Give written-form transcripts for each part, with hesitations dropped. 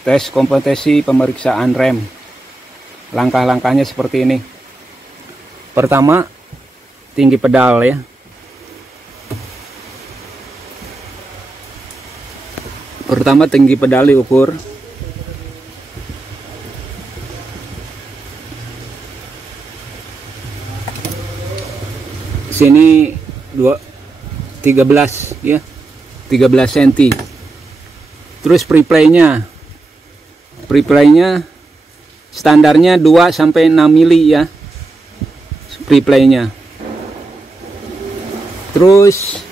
tes kompetensi pemeriksaan rem. Langkah-langkahnya seperti ini. Pertama, tinggi pedal ya. Pertama tinggi pedal diukur. Sini 13 ya. 13 cm. Terus preplaynya standarnya 2 sampai 6 mili ya. Preplaynya. Terus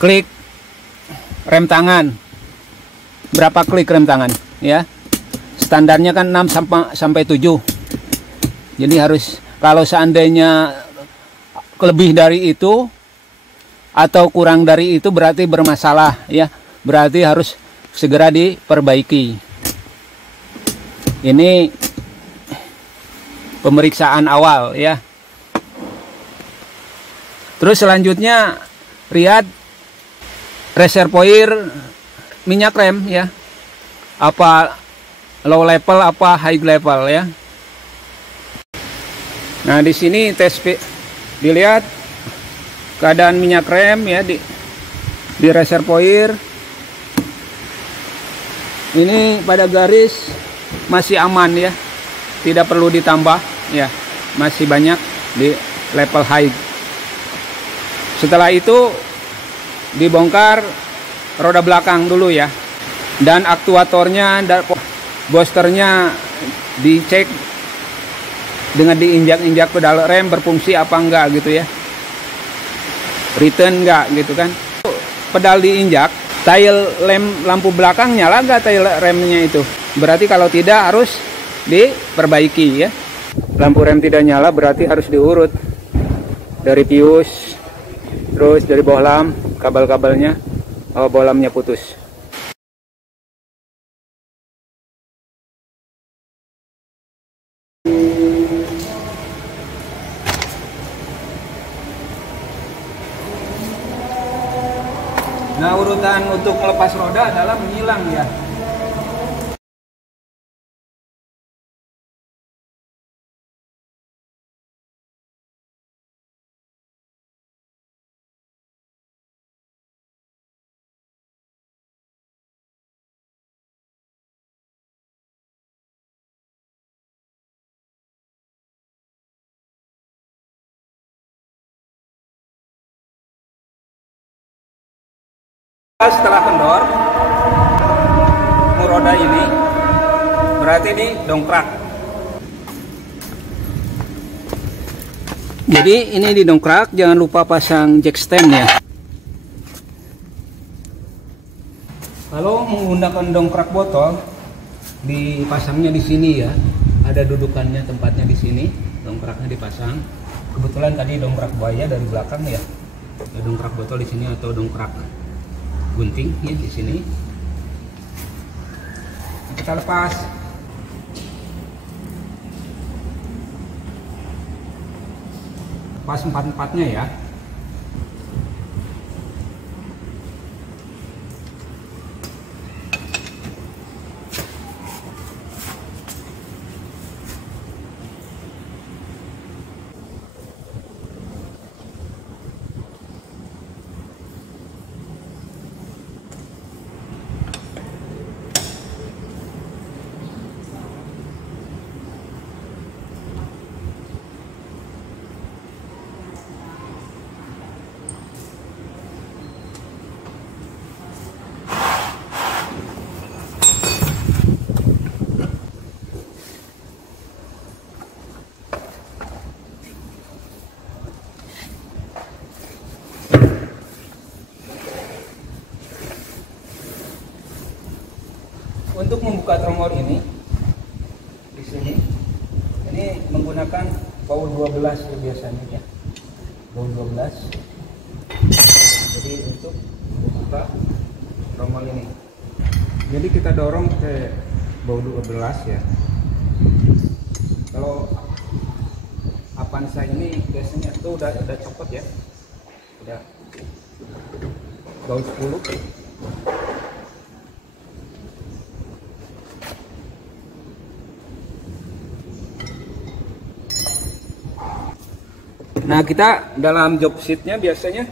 klik rem tangan. Berapa klik rem tangan ya? Standarnya kan 6 sampai 7. Jadi harus, kalau seandainya lebih dari itu atau kurang dari itu berarti bermasalah ya. Berarti harus segera diperbaiki. Ini pemeriksaan awal ya. Terus selanjutnya lihat reservoir minyak rem ya. Apa low level apa high level ya. Nah, di sini dilihat keadaan minyak rem ya di reservoir. Ini pada garis masih aman ya. Tidak perlu ditambah ya. Masih banyak di level high. Setelah itu dibongkar roda belakang dulu ya. Dan aktuatornya dan boosternya dicek dengan diinjak-injak pedal rem berfungsi apa enggak gitu ya. Return enggak gitu kan. Pedal diinjak, tail lampu belakang nyala enggak tail remnya itu? Berarti kalau tidak harus diperbaiki ya. Lampu rem tidak nyala berarti harus diurut dari pius, terus dari bohlam, kabel-kabelnya, bohlamnya putus. Nah, urutan untuk melepas roda adalah menyilang ya. Setelah kendor roda ini berarti ini dongkrak. Jadi ini didongkrak, jangan lupa pasang jack stand ya. Kalau menggunakan dongkrak botol, dipasangnya di sini ya. Ada dudukannya, tempatnya di sini. Dongkraknya dipasang. Kebetulan tadi dongkrak buaya dari belakang ya. Ada dongkrak botol di sini atau dongkrak gunting ya di sini. Kita lepas. Lepas empat-empatnya ya. Untuk membuka tromol ini di sini, ini menggunakan baut 12 ya biasanya ya, baut 12. Jadi untuk membuka tromol ini, jadi kita dorong ke baut 12 ya. Kalau Avanza ini biasanya itu udah copot ya, udah baut 10. Nah, kita dalam job sheetnya biasanya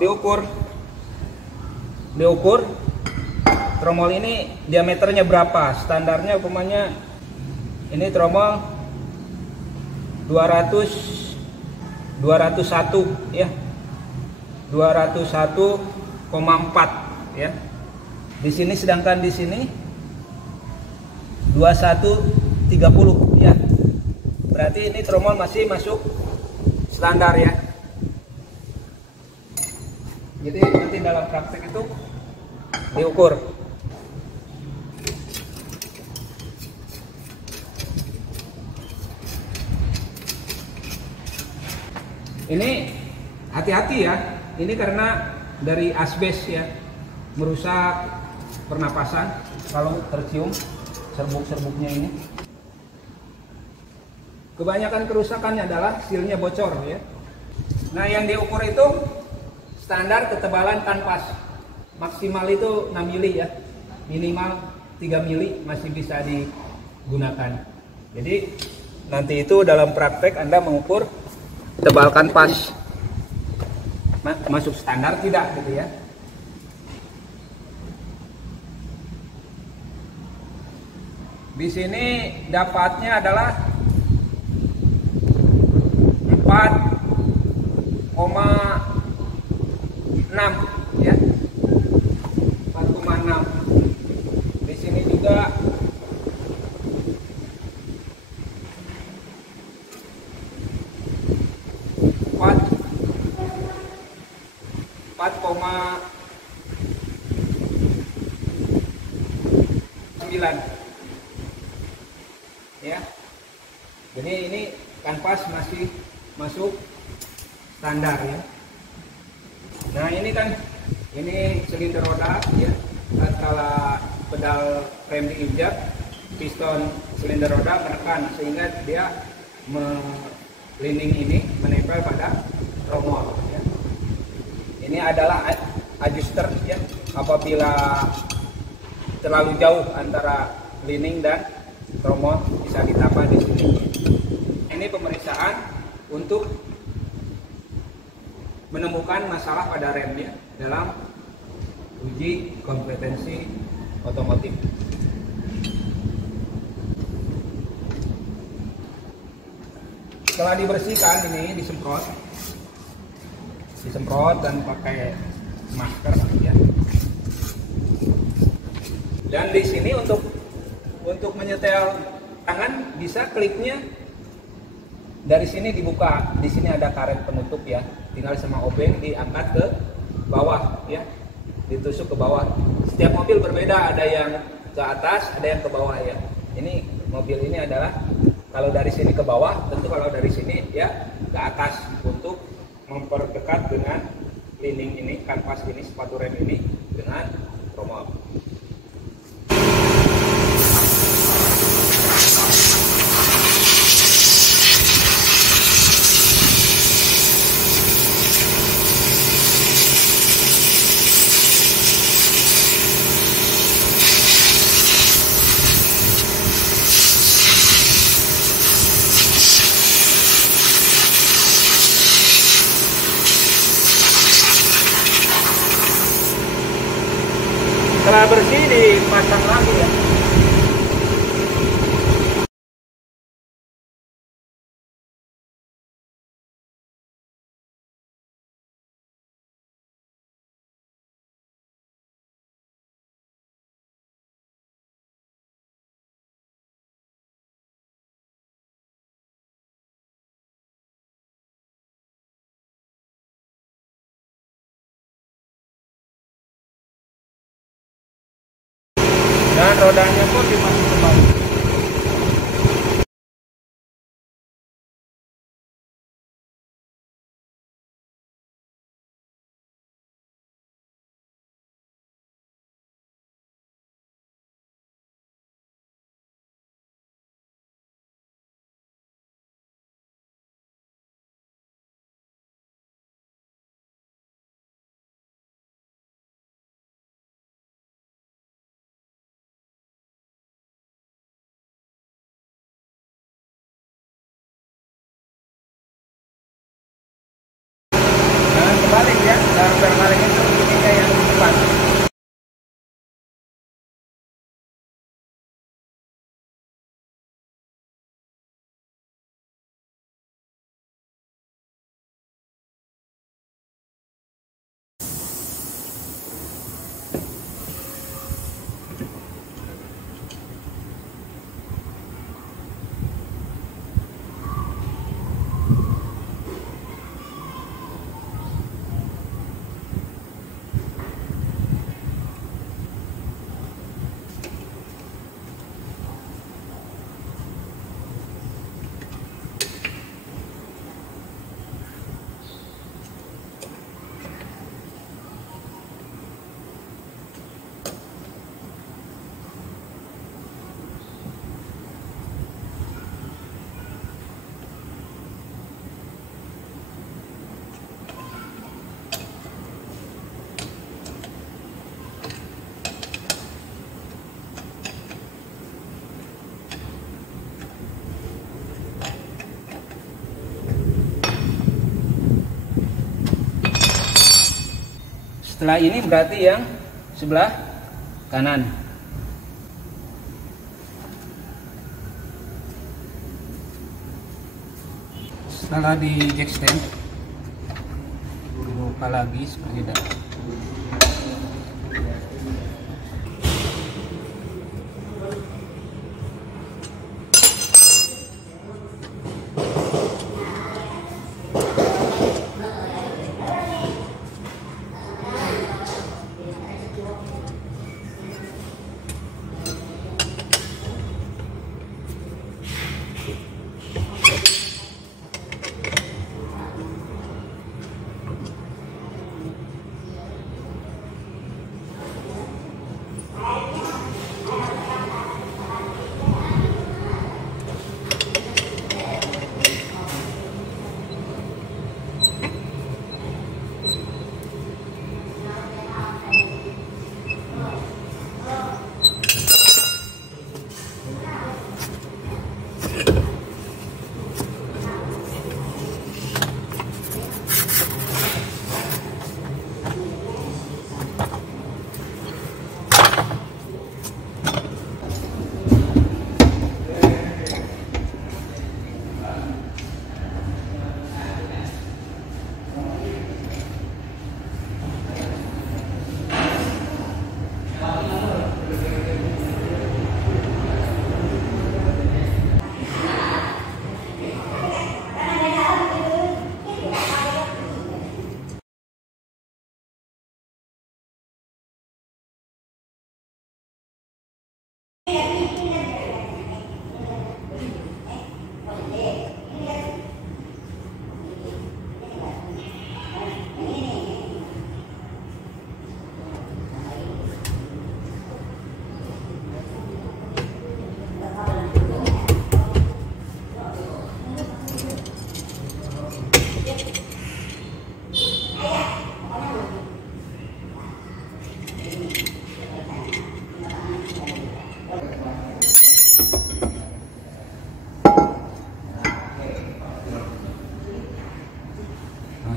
diukur tromol ini diameternya berapa. Standarnya umpamanya ini tromol 201 ya, 201,4 ya. Di sini, sedangkan di sini 2130 ya. Berarti ini tromol masih masuk standar ya. Jadi nanti dalam praktek itu diukur. Ini hati-hati ya. Ini karena dari asbes ya, merusak pernapasan kalau tercium serbuk-serbuknya ini. Kebanyakan kerusakannya adalah silnya bocor ya. Nah, yang diukur itu standar ketebalan kanvas. Maksimal itu 6 mili ya. Minimal 3 mili masih bisa digunakan. Jadi nanti itu dalam praktek Anda mengukur tebal kanvas. Masuk standar tidak gitu ya. Di sini dapatnya adalah 4,6 ya. 4,6. Di sini juga 4,9 ya. Jadi ini kanvas masih masuk standar ya. Nah, ini kan ini silinder roda ya. Tatkala pedal rem diinjak, piston silinder roda menekan sehingga dia melinding ini menempel pada tromol ya. Ini adalah adjuster ya. Apabila terlalu jauh antara lining dan tromol bisa ditambah di sini. Ini pemeriksaan untuk menemukan masalah pada remnya dalam uji kompetensi otomotif. Setelah dibersihkan ini disemprot dan pakai masker ya. Dan di sini untuk menyetel tangan bisa kliknya dari sini dibuka. Di sini ada karet penutup ya. Tinggal sama obeng diangkat ke bawah ya. Ditusuk ke bawah. Setiap mobil berbeda, ada yang ke atas, ada yang ke bawah ya. Ini mobil ini adalah kalau dari sini ke bawah, tentu kalau dari sini ya ke atas untuk memperdekat dengan lining ini, kanvas ini, sepatu rem ini dengan tromol. Setelah bersih dipasang lagi ya. Dan rodanya pun dimasuk kembali. Setelah ini berarti yang sebelah kanan. Setelah di jack stand, buka lagi seperti itu.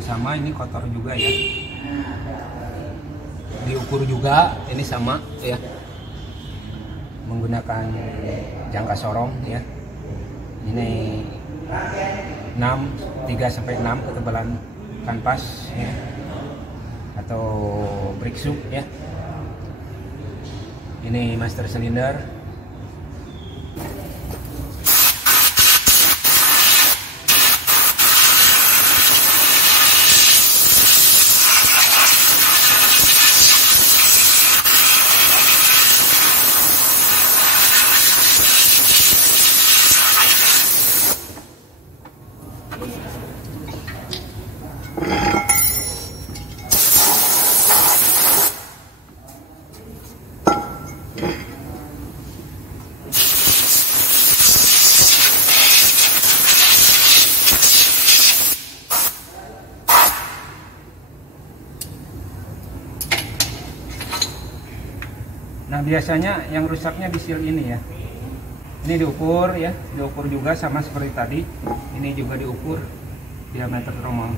Sama ini kotor juga ya, diukur juga ini sama ya, menggunakan jangka sorong ya, ini 3-6 ketebalan kanvas ya, atau brick soup ya. Ini master cylinder. Nah biasanya yang rusaknya di seal ini ya. Ini diukur ya, diukur juga sama seperti tadi. Ini juga diukur diameter tromol.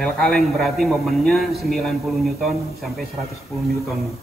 Pel kaleng berarti momennya 90 Newton sampai 110 Newton.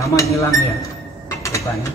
Sama hilang ya bukannya.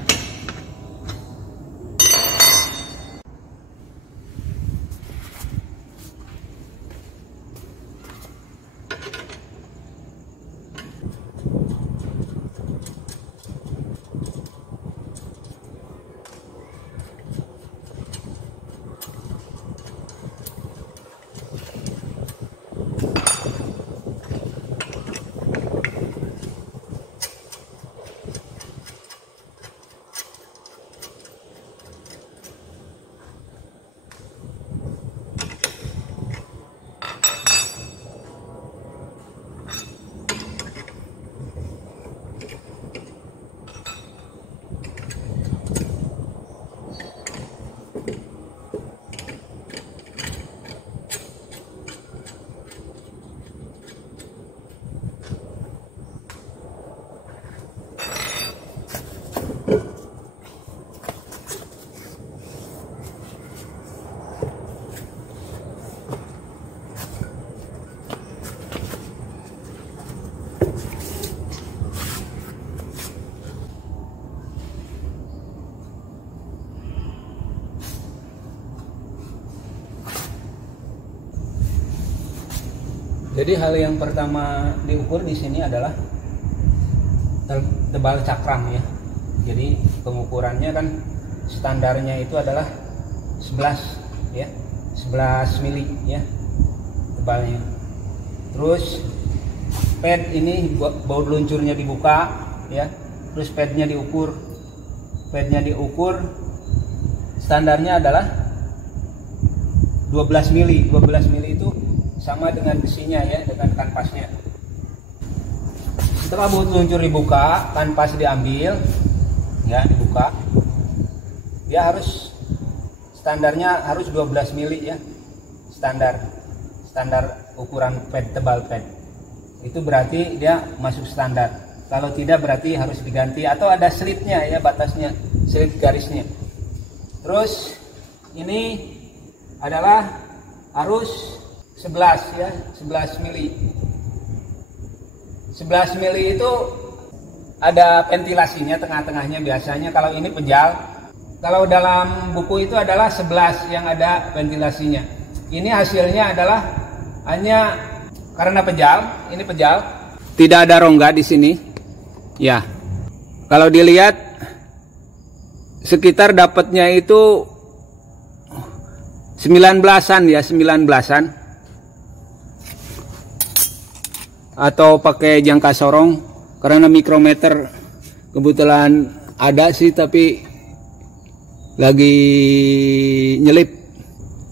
Jadi hal yang pertama diukur di sini adalah tebal cakram ya. Jadi pengukurannya kan standarnya itu adalah 11 ya, 11 mili ya tebalnya. Terus pad ini baut luncurnya dibuka ya. Terus padnya diukur. Padnya diukur standarnya adalah 12 mili. 12 mili itu sama dengan besinya ya, dengan kanvasnya. Setelah baut luncur dibuka, kanvas diambil ya, dibuka. Dia harus standarnya harus 12 mili ya. Standar ukuran pad, tebal pad. Itu berarti dia masuk standar. Kalau tidak berarti harus diganti atau ada slitnya ya, batasnya, slit garisnya. Terus ini adalah harus 11 ya, 11 mili. 11 mili itu ada ventilasinya tengah-tengahnya biasanya. Kalau ini pejal. Kalau dalam buku itu adalah 11 yang ada ventilasinya. Ini hasilnya adalah hanya karena pejal, ini pejal. Tidak ada rongga di sini. Ya. Kalau dilihat sekitar dapatnya itu 19-an ya, 19-an. Atau pakai jangka sorong, karena mikrometer kebetulan ada sih tapi lagi nyelip.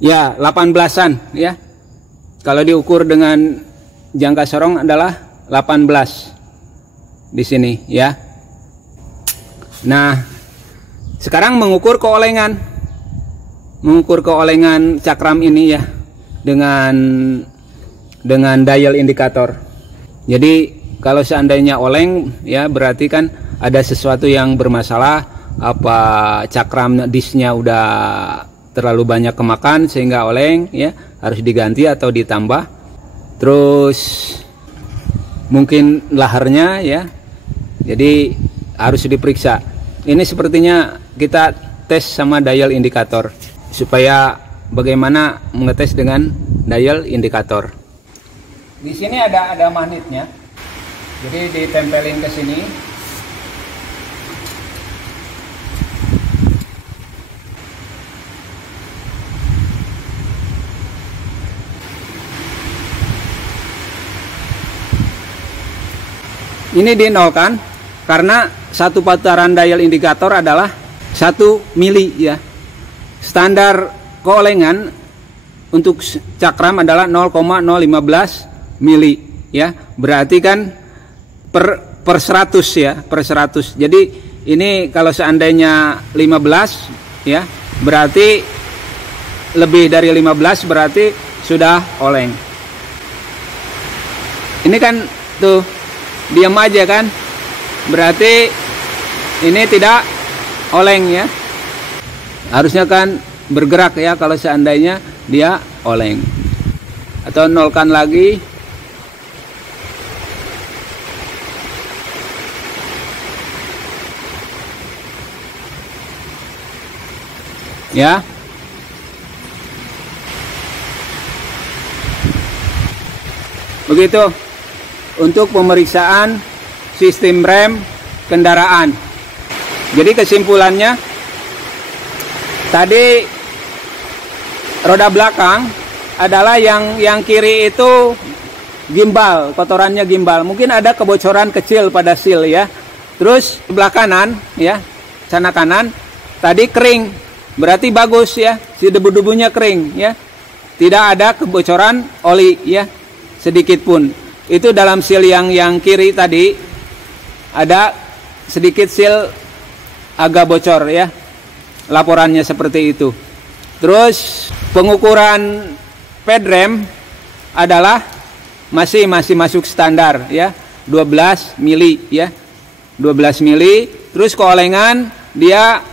Ya, 18-an ya. Kalau diukur dengan jangka sorong adalah 18 di sini ya. Nah, sekarang mengukur keolengan. Mengukur keolengan cakram ini ya dengan dial indikator. Jadi kalau seandainya oleng ya berarti kan ada sesuatu yang bermasalah, apa cakram disnya udah terlalu banyak kemakan sehingga oleng ya, harus diganti atau ditambah. Terus mungkin laharnya ya. Jadi harus diperiksa. Ini sepertinya kita tes sama dial indikator supaya bagaimana mengetes dengan dial indikator. Di sini ada magnetnya, jadi ditempelin ke sini. Ini dinolkan karena satu putaran dial indikator adalah 1 mili ya. Standar keolengan untuk cakram adalah 0,015 mili ya. Berarti kan per 100 ya, per 100. Jadi ini kalau seandainya 15 ya, berarti lebih dari 15 berarti sudah oleng. Ini kan tuh diam aja kan, berarti ini tidak oleng ya. Harusnya kan bergerak ya kalau seandainya dia oleng. Atau nolkan lagi. Ya. Begitu untuk pemeriksaan sistem rem kendaraan. Jadi kesimpulannya tadi roda belakang adalah yang kiri itu gimbal, kotorannya gimbal. Mungkin ada kebocoran kecil pada seal ya. Terus sebelah kanan ya, sana kanan tadi kering. Berarti bagus ya, si debu-debunya kering ya. Tidak ada kebocoran oli ya, sedikit pun. Itu dalam seal yang kiri tadi ada sedikit seal agak bocor ya. Laporannya seperti itu. Terus pengukuran pad rem adalah masih masuk standar ya, 12 mili ya. 12 mili. Terus keolengan dia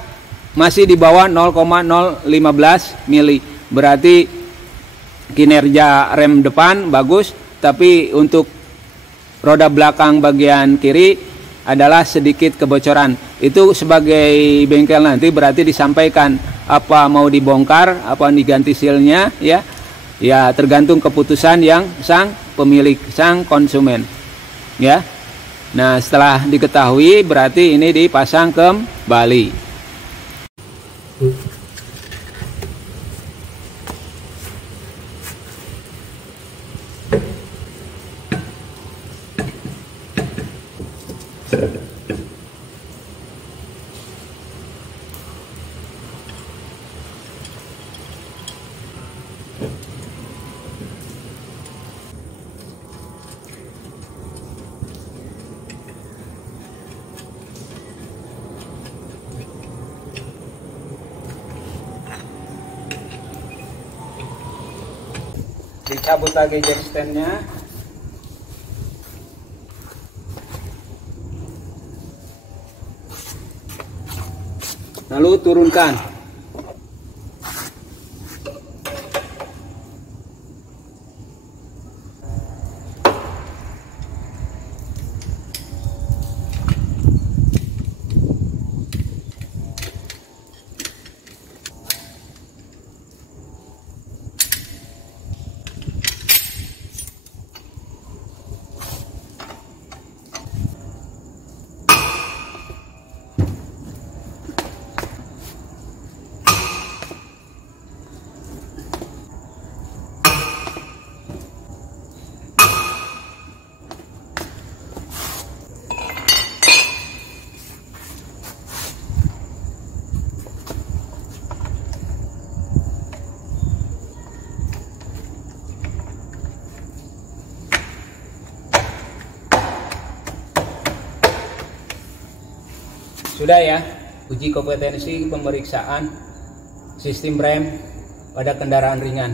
masih di bawah 0,015 mili. Berarti kinerja rem depan bagus, tapi untuk roda belakang bagian kiri adalah sedikit kebocoran. Itu sebagai bengkel nanti berarti disampaikan apa mau dibongkar, apa diganti sealnya ya. Ya tergantung keputusan yang sang pemilik, sang konsumen. Ya. Nah, setelah diketahui berarti ini dipasang kembali. Dicabut lagi jack stand-nya. Lalu turunkan. Sudah ya, uji kompetensi pemeriksaan sistem rem pada kendaraan ringan.